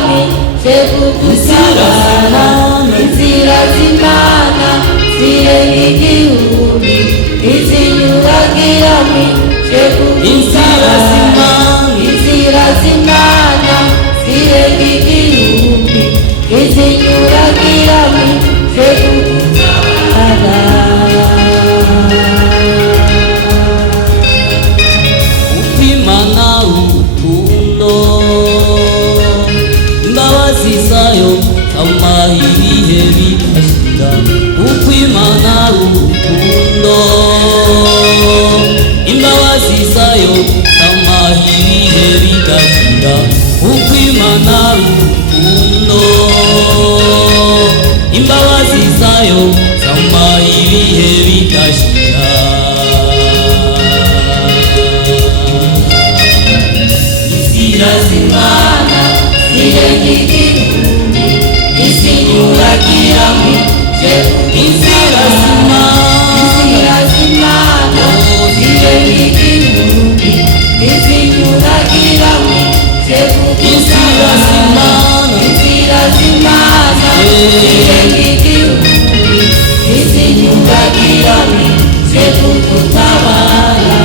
z'ibwami ze kudutabara. Inzira z'Imana zirenga igihumbi, izinyuragiramo ze kudutabara. Inzira z'Imana zirenga igihumbi, izinyuragiramo ze kudutabara. Ukwimana urukundo, imbabazi zayo zama ibihe bidashira. Ukwimana urukundo, imbabazi zayo zama ibihe bidashira. Ukwimana urukundo, imbabazi zayo zama ibihe bidashira. Inzira z'Imana zirenga igihumbi, izinyuragiramo ze kudutabara. Inzira z'Imana zirenga igihumbi, izinyuragiramo ze kudutabara. Inzira z'Imana zirenga igihumbi, izinyuragiramo ze kudutabara.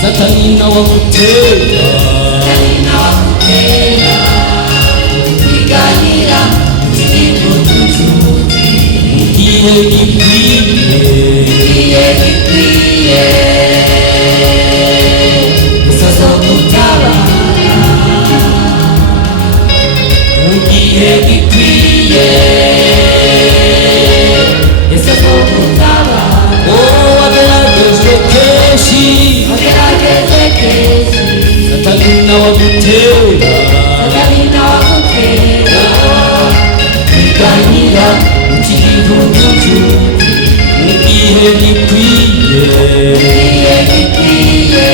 Satani nawagutera, kwiganira ikintu cy'ubucuti, igihe gikwiye gusa zo gutabara. Mu gihe gikwiye gusa zo gutabara. wageragejwe kenshi, Satani nawagutera, kwiganira ikintu cy'ubucuti, mu gihe gikwiye gikwiye